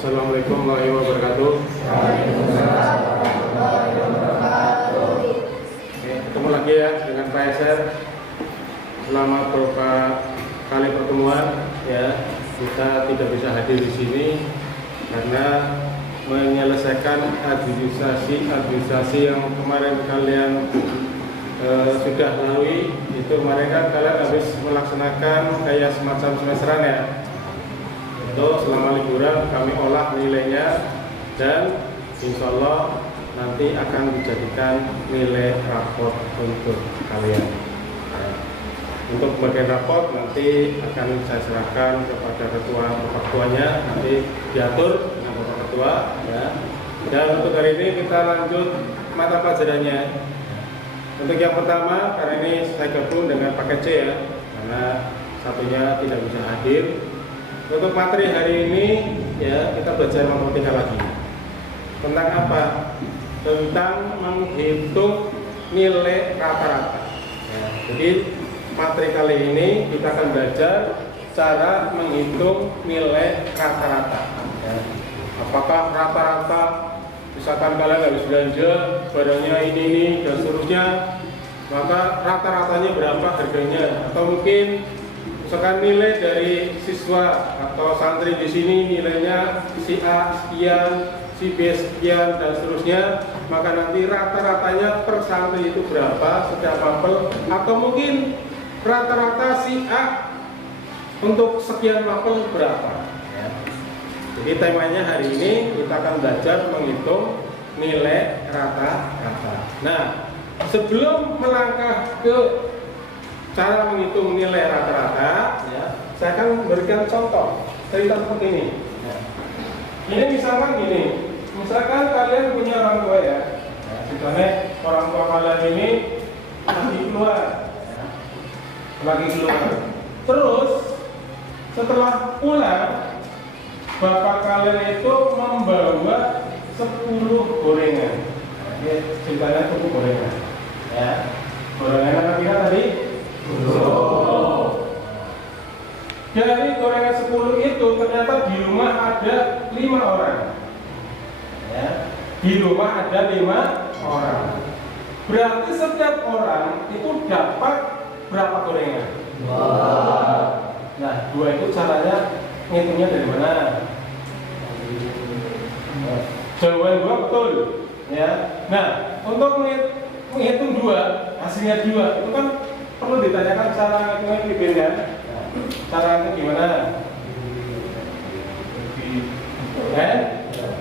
Assalamualaikum warahmatullahi wabarakatuh. Ketemu lagi ya dengan Pak Eser. Selama beberapa kali pertemuan ya, kita tidak bisa hadir di sini karena menyelesaikan administrasi yang kemarin kalian sudah lalui. Itu kemarin kan kalian habis melaksanakan kayak semacam semesteran ya. Itu selama liburan kami olah nilainya dan insya Allah nanti akan dijadikan nilai raport untuk kalian. Untuk bagian raport nanti akan saya serahkan kepada ketuanya, nanti diatur dengan Bapak Ketua ya. Dan untuk hari ini kita lanjut mata pelajarannya. Untuk yang pertama, karena ini saya gabung dengan paket C ya, karena satunya tidak bisa hadir. Untuk materi hari ini ya, kita belajar matematika lagi. Tentang apa? Tentang menghitung nilai rata-rata ya. Jadi materi kali ini kita akan belajar cara menghitung nilai rata-rata ya. Apakah rata-rata, misalkan kalian habis belanja barangnya ini dan seterusnya, maka rata-ratanya berapa harganya? Atau mungkin misalkan nilai dari siswa atau santri di sini nilainya si A sekian, si B sekian dan seterusnya, maka nanti rata-ratanya per santri itu berapa setiap mapel, atau mungkin rata-rata si A untuk sekian mapel berapa ya. Jadi temanya hari ini kita akan belajar menghitung nilai rata-rata. Nah, sebelum melangkah ke cara menghitung nilai rata-rata ya, saya akan memberikan contoh cerita seperti ini ya. Ini misalkan gini, misalkan kalian punya orang tua ya, misalnya orang tua kalian ini lagi keluar, terus setelah pulang bapak kalian itu membawa 10 gorengan ya, ceritanya 10 gorengan ya. Gorengan apa kita tadi? 10. Dari gorengan 10 itu ternyata di rumah ada 5 orang ya. Di rumah ada 5 orang. Berarti setiap orang itu dapat berapa gorengan? 2. Nah, 2 itu caranya ngitungnya dari mana? Jawaban 2 betul ya. Nah, untuk menghitung 2, hasilnya 2 itu kan perlu ditanyakan cara ngitungnya dibeda kan? Cara itu gimana?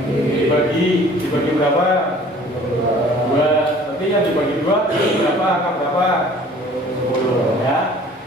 Dibagi berapa? 2. Berarti yang dibagi 2 itu berapa? Angka berapa? 10 ya.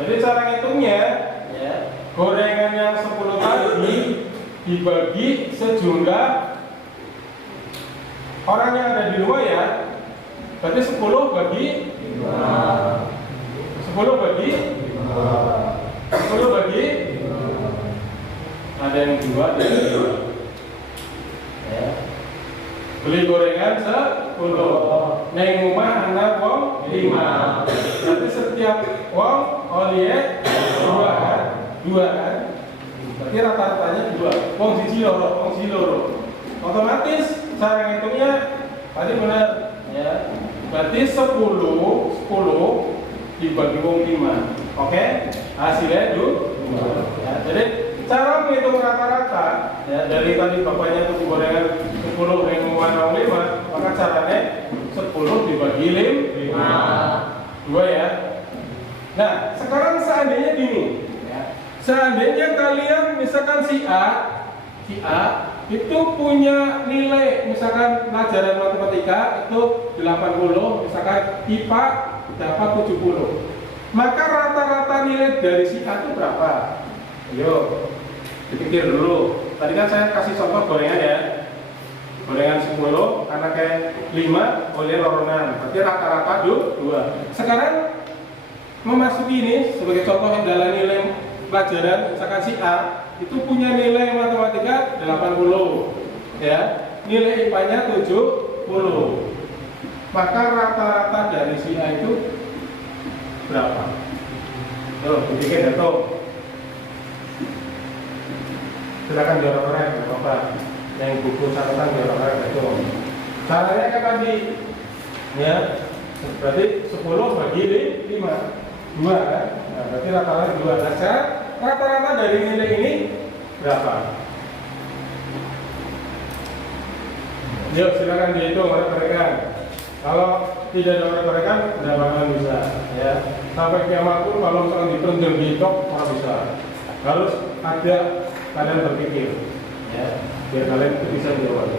Jadi cara ngitungnya ya, gorengan yang 10 tadi dibagi sejumlah orang yang ada di rumah ya. Berarti 10 bagi 5. 10 bagi 10 bagi ada yang 2, ada yang 2 ya. Beli gorengan 10, neng rumah anak wong 5. Berarti setiap wong oleh 2 kan? 2 kan? Berarti rata-ratanya 2. Wong siji loro. Otomatis cara ngitungnya tadi benar ya. Berarti 10 dibagi wong 5. Oke? Hasilnya 2 ya. Jadi cara menghitung rata-rata ya, dari tadi bapaknya tuh gorengan 10 yang mau 5, maka caranya 10 dibagi 5 2 ya. Nah, sekarang seandainya gini ya. Seandainya kalian misalkan si A itu punya nilai, misalkan pelajaran matematika itu 80, misalkan IPA dapat 70. Maka rata-rata nilai dari si A itu berapa? Ayo, dipikir dulu. Tadi kan saya kasih contoh gorengan ya. Gorengan 10, karena kayak 5 oleh loronan. Berarti rata-rata 2. Sekarang memasuki ini sebagai contoh yang dalam nilai pelajaran, misalkan si A itu punya nilai matematika 80 ya. Nilai IPA-nya 70. Maka rata-rata dari si A itu berapa? Tuh, dipikir ya tuh. Silakan jawab orang, nggak apa-apa. yang buku catatan di orang itu. Caranya kan tadi, ya, berarti 10 bagi 5, 2 kan? Nah, berarti rata-rata 2. Nah, rata-rata dari nilai ini berapa? Yuk, silakan dihitung rekan-rekan. Kalau tidak ada rekan-rekan, tidak bakalan bisa, ya. Sampai kiamat pun kalau misalkan diperenjel dihitung, nggak bisa. Harus ada kalian berpikir, ya, biar kalian bisa jawab.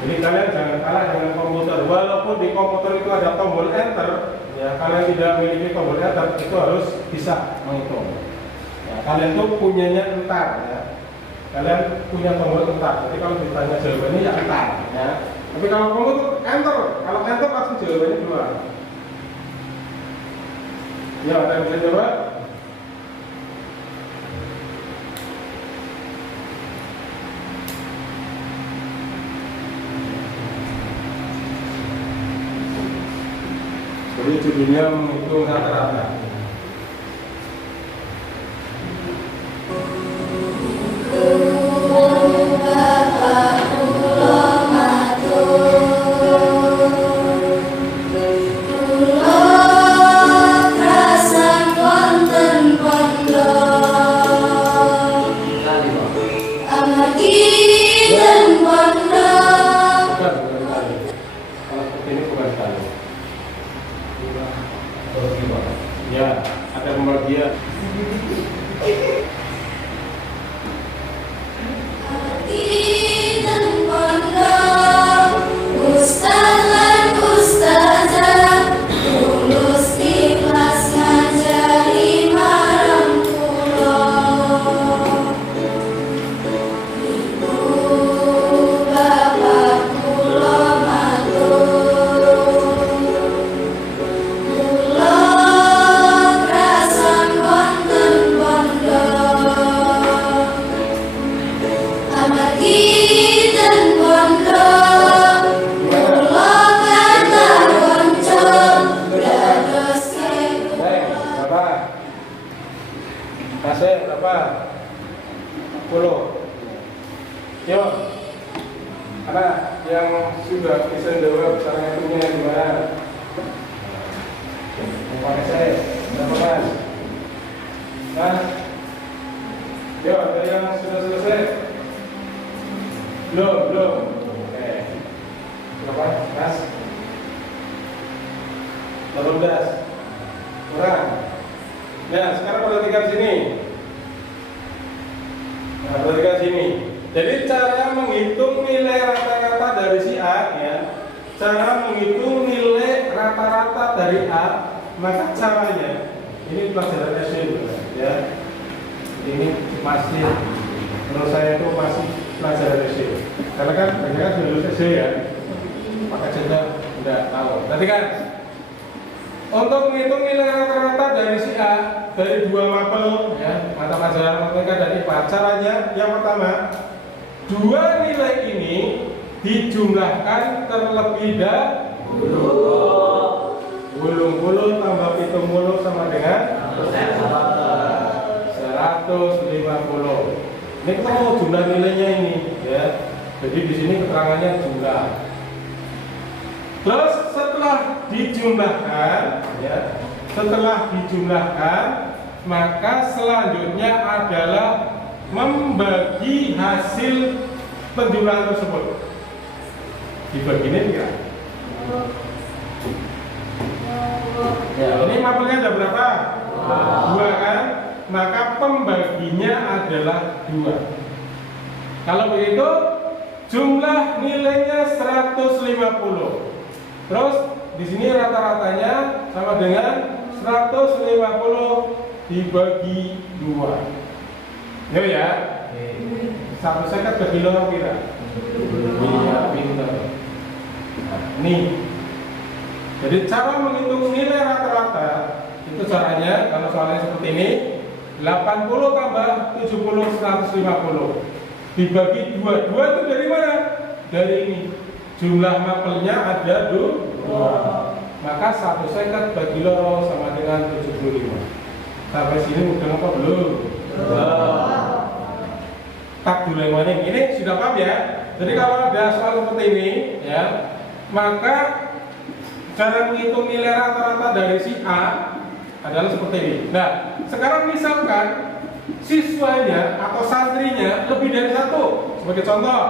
Jadi kalian jangan kalah dengan komputer. Walaupun di komputer itu ada tombol enter, ya, kalian tidak memiliki tombol enter, itu harus bisa menghitung. Ya, kalian tuh punyanya entar, ya. Kalian punya tombol entar. Jadi kalau ditanya jawabannya ya entar, ya. Tapi kalau komputer enter, kalau enter langsung jawabannya keluar. Ya, ada yang bisa jawab? Jadi judulnya menghitung rata-rata. Ya, ada pembagian. Kasih berapa? 10. Yuk, karena yang sudah bisa jawab caranya punya gimana? Pakai saya, berapa mas? Mas? Yuk, ada yang sudah selesai? Belum. Oke. Berapa? Mas? 18. Kurang. Nah, sekarang perhatikan sini. Jadi cara menghitung nilai rata-rata dari si A, ya. Cara menghitung nilai rata-rata dari A, maka caranya ini pelajaran SD, ya. Ini masih, menurut saya itu masih pelajaran SD. Karena kan banyak kan sudah lulus SD, ya. Maka cerita tidak tahu. Nanti kan untuk menghitung nilai rata-rata dari si A, dari 2 mapel, ya, mata pelajaran matematika dan IPA, caranya yang pertama, 2 nilai ini dijumlahkan terlebih dahulu. Gulung tambah pitung mulu sama dengan 150. Ini kita mau jumlah nilainya ini, ya. Jadi di sini keterangannya jumlah. Terus setelah dijumlahkan, ya, maka selanjutnya adalah membagi hasil penjumlahan tersebut. Dibagi ini enggak? Ya, ini mapelnya ada berapa? 2 kan? Maka pembaginya adalah 2. Kalau begitu jumlah nilainya 150. Terus di sini rata-ratanya sama dengan 150 dibagi 2. Yo ya. 150 bagi loro kira. Iya, pinter. Nah, ini. Jadi cara menghitung nilai rata-rata itu caranya kalau soalnya seperti ini, 80 tambah 70 150 dibagi 2. 2 itu dari mana? Dari ini. Jumlah mapelnya ada 2. Maka 150 bagi loro sama dengan 75. Sampai sini udah apa belum? tak dulengoning. Ini sudah paham ya? Jadi kalau ada soal seperti ini ya, maka cara menghitung nilai rata-rata dari si A adalah seperti ini. Nah, sekarang misalkan siswanya atau santrinya lebih dari satu. Sebagai contoh,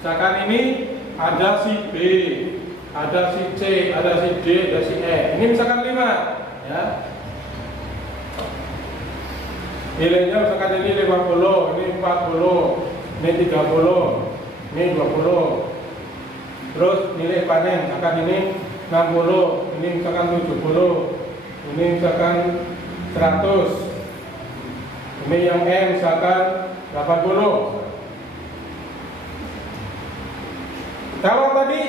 misalkan ini ada si B, ada si C, ada si D, ada si E. Ini misalkan 5 ya. Nilainya misalkan ini 50, ini 40, ini 30, ini 20. Terus nilai panen misalkan ini 60, ini misalkan 70, ini misalkan 100. Ini yang E misalkan 80. Kalau tadi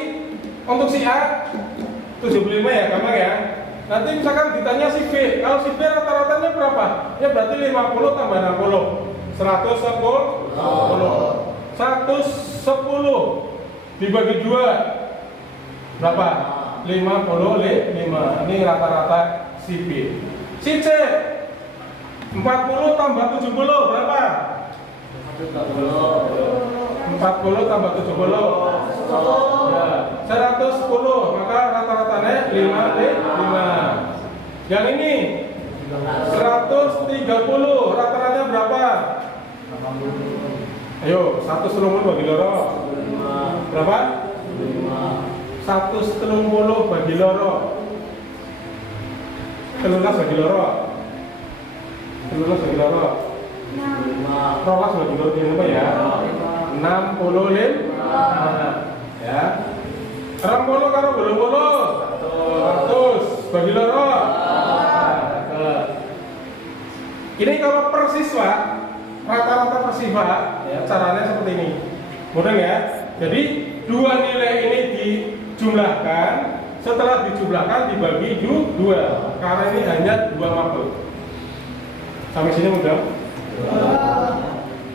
untuk si A 75 ya, gampang ya. Nanti misalkan ditanya si B, kalau si B rata-ratanya berapa? Ya berarti 50 tambah 60, 110. 110 dibagi 2 berapa? 55. Ini rata-rata si B. Si C 40 tambah 70 berapa? 40 tambah 70 ya, 110, maka rata-ratanya 5. Yang ini 130, rata-ratanya berapa? 80. Ayo, 130 bagi loro berapa? 130 bagi loro 13 bagi loro 13 bagi loro 13 bagi loro ini apa ya? 65 ya. 20 karo 100 bagi loro. Ini kalau per siswa, rata-rata per siswa ya, caranya seperti ini. Mudah ya? Jadi dua nilai ini dijumlahkan, setelah dijumlahkan dibagi 2 karena ini hanya 2 mapel. Sampai sini mudah?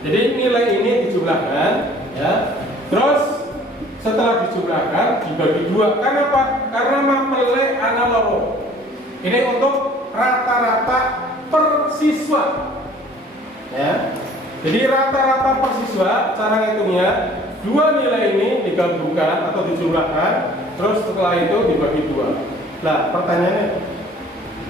Jadi nilai ini dijumlahkan ya. Terus setelah dijumlahkan dibagi 2. Karena apa? Karena mapelnya ana loro. Ini untuk rata-rata per siswa. Ya. Jadi rata-rata per siswa cara ngitungnya 2 nilai ini digabungkan atau dijumlahkan, terus setelah itu dibagi 2. Nah, pertanyaannya,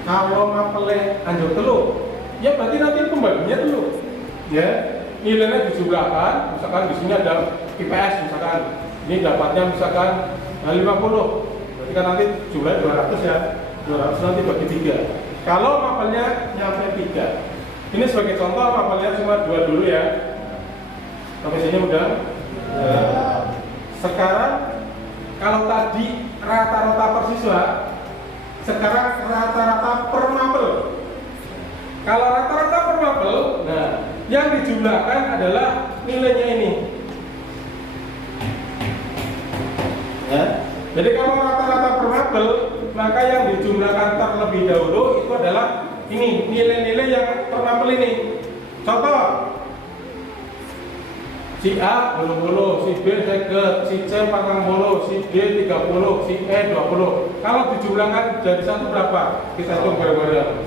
kalau mapelnya anjur telu, ya berarti nanti pembaginya telu. Ya, nilainya dijumlahkan, misalkan di sini ada IPS misalkan, ini dapatnya misalkan 50, berarti kan nanti jumlahnya 200 ya, 200 nanti bagi 3. Kalau mapelnya nyampe 3, ini sebagai contoh mapelnya cuma 2 dulu ya. Sampai sini udah. Sekarang kalau tadi rata-rata per siswa, sekarang rata-rata per mapel. Kalau rata-rata per mapel, nah yang dijumlahkan adalah nilainya ini. Ya. Jadi kalau rata-rata per mapel, maka yang dijumlahkan terlebih dahulu itu adalah ini nilai-nilai yang per mapel ini. Contoh, si A 20, si B 50, si C 40, si D 30, si E 20. Kalau dijumlahkan jadi satu berapa? Kita hitung bareng-bareng.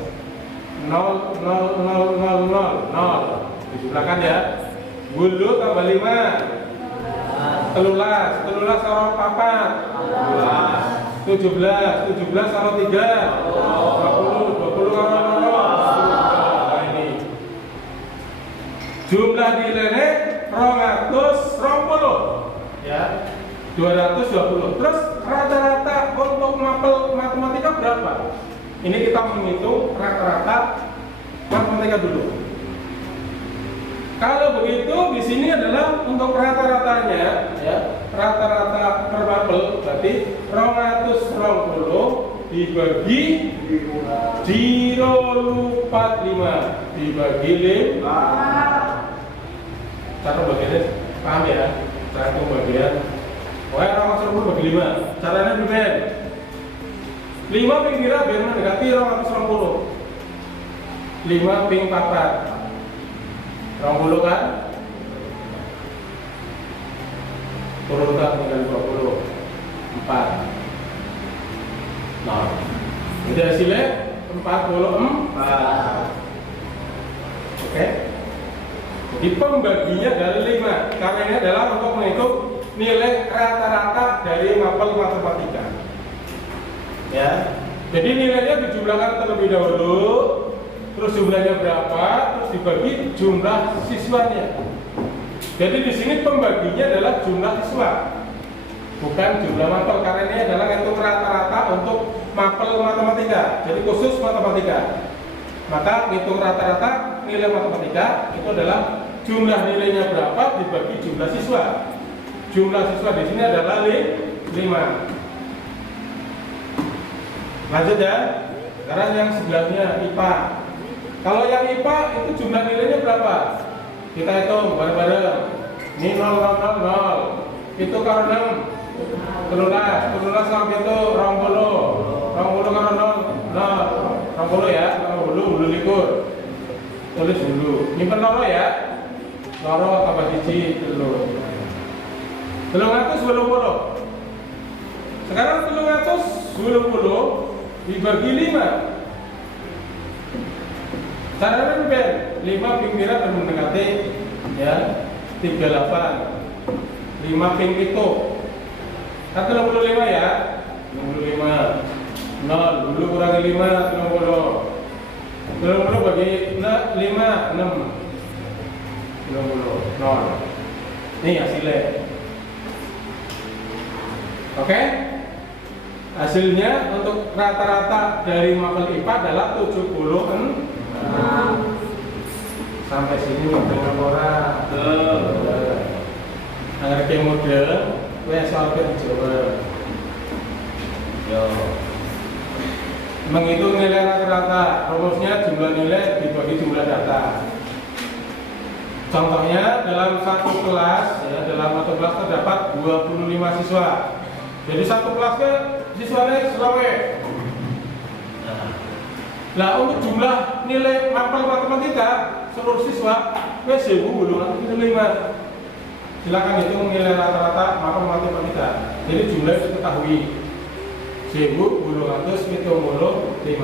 0, 0, 0, 0, 0, 0. Dijumlahkan ya. 10 tambah 5. 13 karo 4. 17 karo 3. 20 karo 0. Nah ini. Jumlah nilainya 220 ya, 220. Terus rata-rata untuk mapel matematika berapa? Ini kita menghitung rata-rata matematika dulu. Kalau begitu di sini adalah untuk rata-ratanya ya, rata-rata per mapel berarti 220 dibagi 0,45 dibagi 5. Cara bagiannya paham ya? Cara pembagian. Pokoknya orang 120 bagi 5. Caranya berbeda. 5 ping kira biar mendekati 220. 5 ping 4. 20 kan? Turunkan tinggal 20. 4. Nah, jadi hasilnya 44. Oke. Di pembaginya dari 5, karena ini adalah untuk menghitung nilai rata-rata dari mapel matematika. Ya, jadi nilainya dijumlahkan terlebih dahulu, terus jumlahnya berapa, terus dibagi jumlah siswanya. Jadi di sini pembaginya adalah jumlah siswa, bukan jumlah mapel, karena ini adalah hitung rata-rata untuk mapel matematika. Jadi khusus matematika. Maka hitung rata-rata nilai matematika itu adalah jumlah nilainya berapa dibagi jumlah siswa. Jumlah siswa di sini adalah 5. Lanjut ya. Sekarang yang sebelahnya IPA. Kalau yang IPA itu jumlah nilainya berapa? Kita hitung bareng-bareng. Ini 0, 0, 0, 0. Itu kalau 6 13 sampai itu 20 kalau 0, 20 ya, 20 likur. Tulis dulu. Nyimpen loro ya. Loro tambah siji telu. 320. Sekarang 320 dibagi 5. Caranya ben 5 pinggiran dan mendekati ya 38. 5 ping itu kan 65 ya. 65 0 dulu kurangi 5 30. 30 bagi 5 6 30 0. Ini hasilnya. Oke? Hasilnya untuk rata-rata dari mapel IPA adalah 76. Sampai sini dengan orang agar ke model soal dijawab. Yo. Menghitung nilai rata-rata, rumusnya jumlah nilai dibagi jumlah data. Contohnya dalam satu kelas, ya, dalam satu kelas terdapat 25 siswa. Jadi satu kelasnya siswanya selawe. Nah, untuk jumlah nilai mapel matematika seluruh siswa wes 1.805. Silakan hitung nilai rata-rata mapel matematika. Jadi jumlah diketahui 1.805.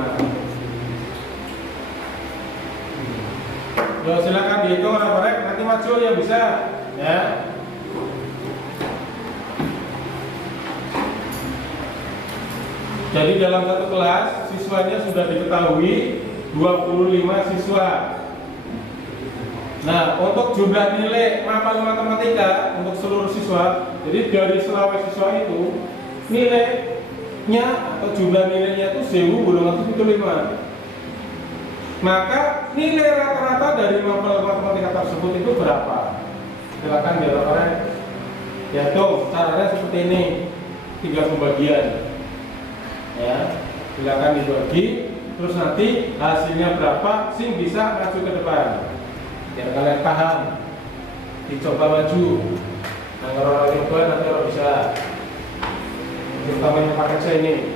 Yo, silakan dihitung orang-orang, nanti maju yang bisa ya. Jadi dalam satu kelas siswanya sudah diketahui 25 siswa. Nah, untuk jumlah nilai mapel matematika untuk seluruh siswa, jadi dari selawe siswa itu nilainya atau jumlah nilainya itu 1.805. Maka nilai rata-rata dari mapel matematika tersebut itu berapa? Silakan dilakukan. Ya tuh, caranya seperti ini, 3 pembagian. Ya, silakan dibagi, terus nanti hasilnya berapa sih bisa maju ke depan. Biar kalian paham, dicoba maju. Nah, kalau orang coba nanti orang bisa. Terutama yang pakai saya ini.